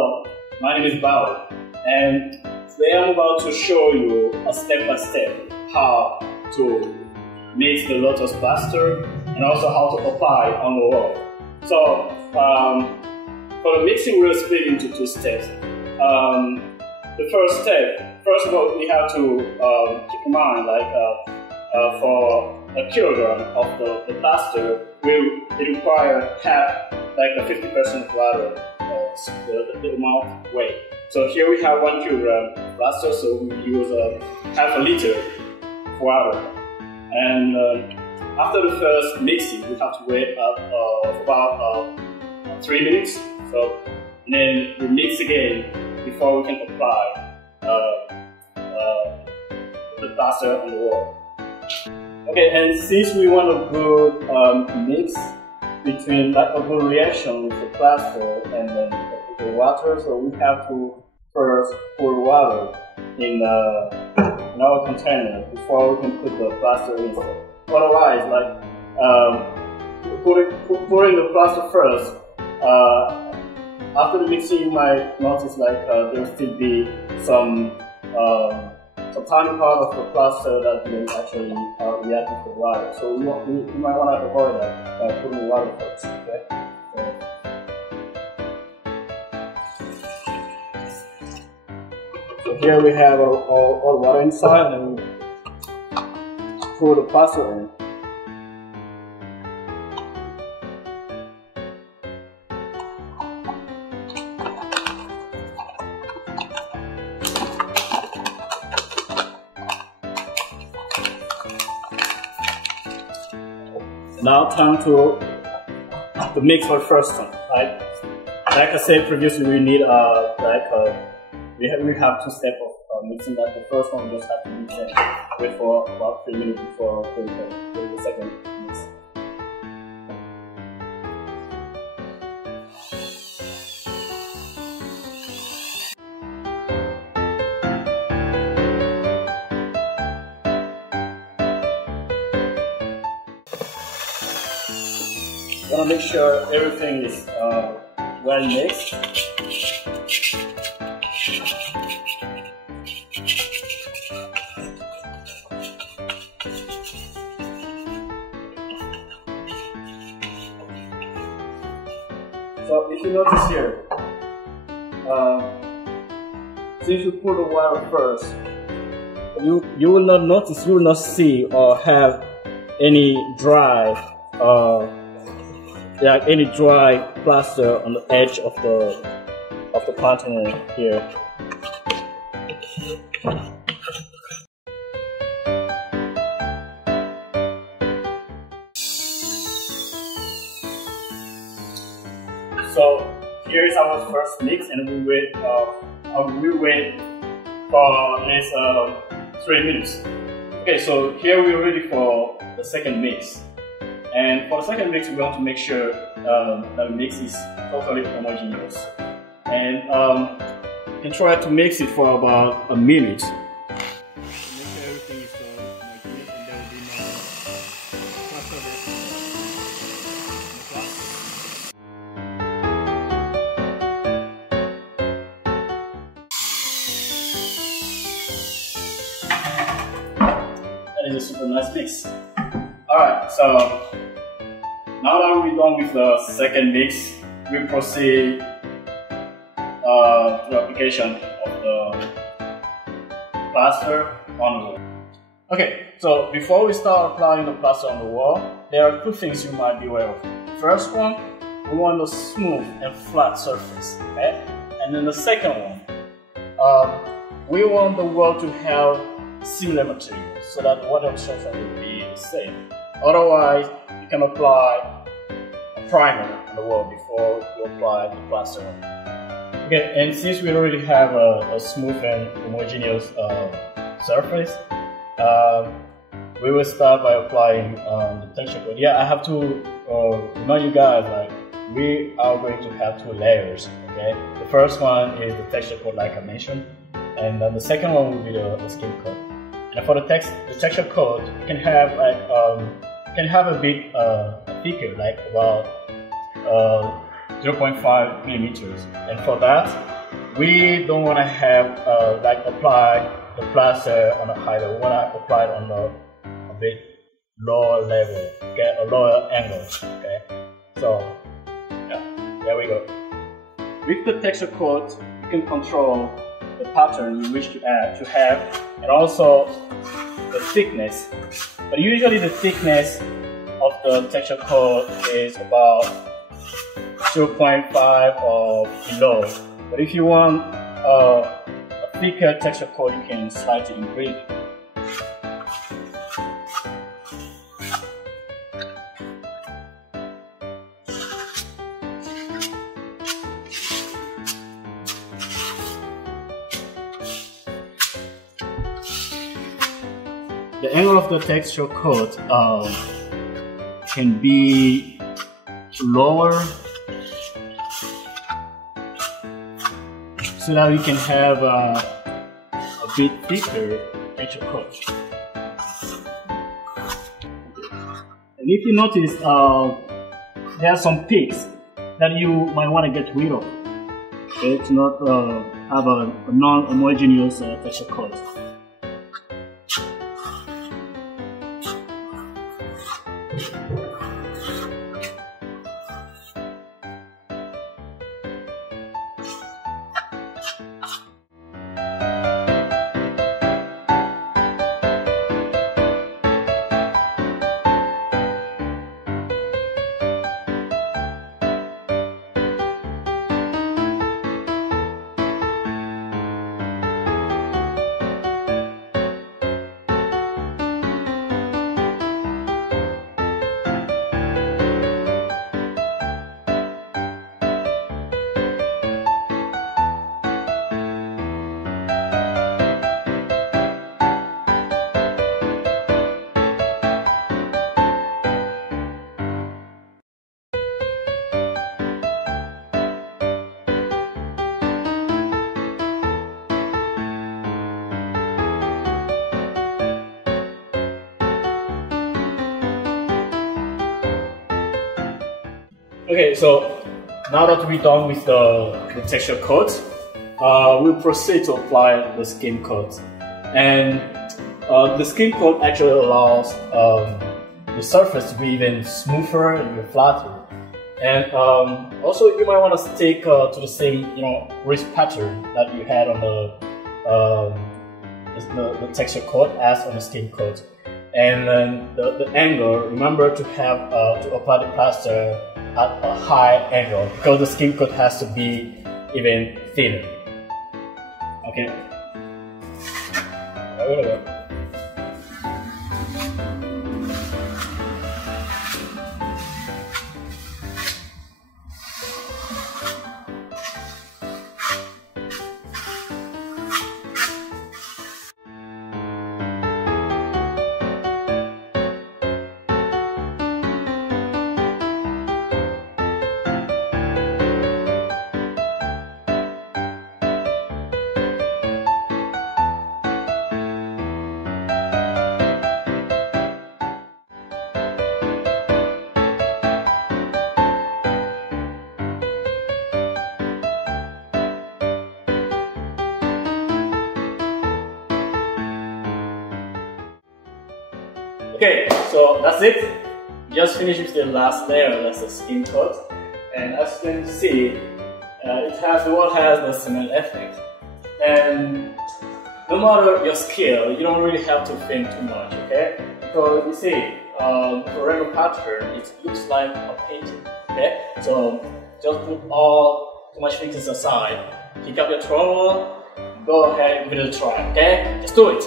Hello, my name is Barro, and today I'm about to show you a step-by-step how to mix the Lotos Plaster and also how to apply on the wall. So, for the mixing, we'll split into two steps. The first step, first of all, we have to keep in mind, for a kilogram of the plaster, it requires a 50% water, the amount of weight. So here we have 1 kilogram plaster, so we use half a liter of water. And after the first mixing, we have to wait about 3 minutes. So then we mix again before we can apply the plaster on the wall. Okay, and since we want a good mix between a good reaction with the plaster and then the water, so we have to first pour water in our container before we can put the plaster in. Otherwise, pouring the plaster first, after the mixing, you might notice there will still be some tiny part of the plaster that will actually react with the water. So you might want to avoid that by putting the water first. Okay. So here we have all the water inside, and we pour the plaster in. Now time to mix for the first time, right? Like I said previously, we need we have 2 steps of mixing. That the first one we just have to mix and wait for about 3 minutes before doing the second mix. Gonna make sure everything is well mixed. So if you notice here, since you pour the water first, you will not notice, you will not see or have any dry any dry plaster on the edge of the container here. So here is our first mix, and we wait for at least 3 minutes. Okay, so here we're ready for the second mix. And for the second mix, we want to make sure that the mix is totally homogeneous. And you can try to mix it for about a minute. Make sure everything is homogeneous, and there will be no plaster That is a super nice mix. Alright, so now that we're done with the second mix, we proceed to the application of the plaster on the wall. Okay, so before we start applying the plaster on the wall, there are 2 things you might be aware of. First one, we want a smooth and flat surface, okay? And then the second one, we want the wall to have similar material so that water absorption will be the same. Otherwise, you can apply a primer on the wall before you apply the plaster. Okay, and since we already have a smooth and homogeneous surface, we will start by applying the texture coat. Yeah, I have to remind you guys, we are going to have 2 layers. Okay, the first one is the texture coat, like I mentioned, and then the second one will be the skin coat. And for the texture coat, you can have a bit thicker, like about 0.5 millimeters. And for that, we don't want to have like apply the plaster on a high level. We want to apply it on a bit lower level, okay, a lower angle. Okay, so yeah, there we go. With the texture coat, you can control the pattern you wish to have, and also the thickness. But usually the thickness of the texture coat is about 0.5 or below. But if you want a thicker texture coat, you can slightly increase it. The angle of the texture coat can be lower so that we can have a bit thicker texture coat. And if you notice, there are some peaks that you might want to get rid of, okay, to not have a non-homogeneous texture coat. Okay, so now that we're done with the texture coat, we'll proceed to apply the skim coat. And the skim coat actually allows the surface to be even smoother and even flatter. And also, you might want to stick to the same, wrist pattern that you had on the texture coat as on the skim coat. And then the angle, remember to have to apply the plaster at a high angle because the skim coat has to be even thinner. Okay. There we go. Okay, so that's it. Just finished with the last layer, that's the skim coat. And as you can see, the wall has the cement effect. And no matter your skill, you don't really have to think too much, okay? Because you see, the random pattern, it looks like a painting, okay? So just put all too much fixes aside. Pick up your trowel, go ahead and give it a try, okay? Just do it.